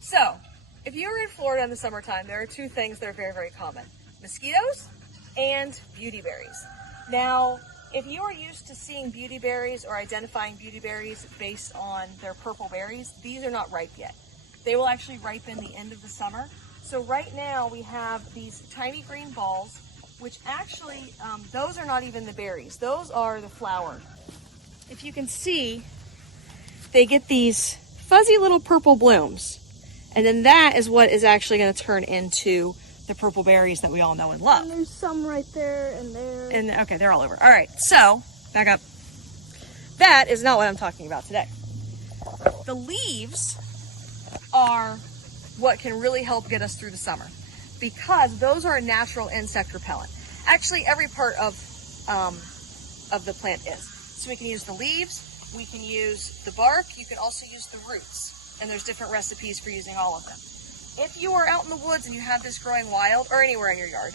So, if you were in Florida in the summertime, there are two things that are very, very common. Mosquitoes and beautyberries. Now, if you are used to seeing beautyberries or identifying beautyberries based on their purple berries, these are not ripe yet. They will actually ripen the end of the summer. So right now we have these tiny green balls, which actually, those are not even the berries. Those are the flower. If you can see, they get these fuzzy little purple blooms. And then that is what is actually going to turn into the purple berries that we all know and love. And there's some right there and there. And okay, they're all over. All right, so back up. That is not what I'm talking about today. The leaves are what can really help get us through the summer because those are a natural insect repellent. Actually, every part of the plant is. So we can use the leaves, we can use the bark, you can also use the roots, and there's different recipes for using all of them. If you are out in the woods and you have this growing wild or anywhere in your yard,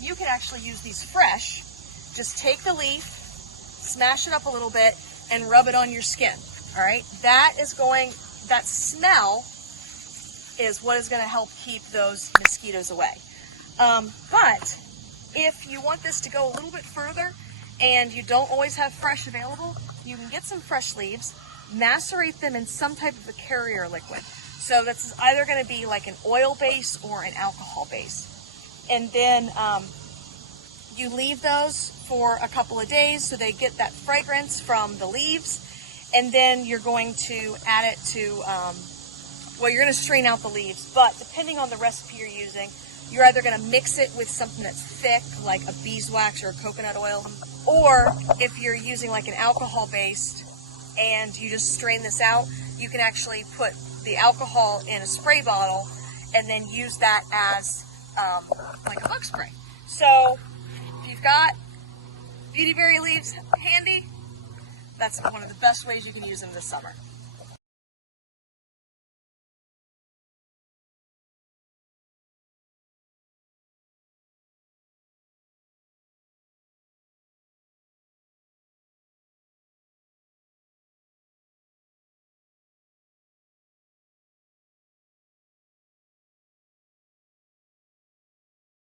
you can actually use these fresh. Just take the leaf, smash it up a little bit, and rub it on your skin. All right, that smell is what is going to help keep those mosquitoes away. But if you want this to go a little bit further and you don't always have fresh available, you can get some fresh leaves, macerate them in some type of a carrier liquid. So that's either going to be like an oil base or an alcohol base. And then you leave those for a couple of days so they get that fragrance from the leaves. And then you're going to add it to, well, you're going to strain out the leaves, but depending on the recipe you're using, you're either going to mix it with something that's thick, like a beeswax or a coconut oil, or if you're using like an alcohol-based and you just strain this out, you can actually put the alcohol in a spray bottle and then use that as like a bug spray. So if you've got beautyberry leaves handy, that's one of the best ways you can use them this summer.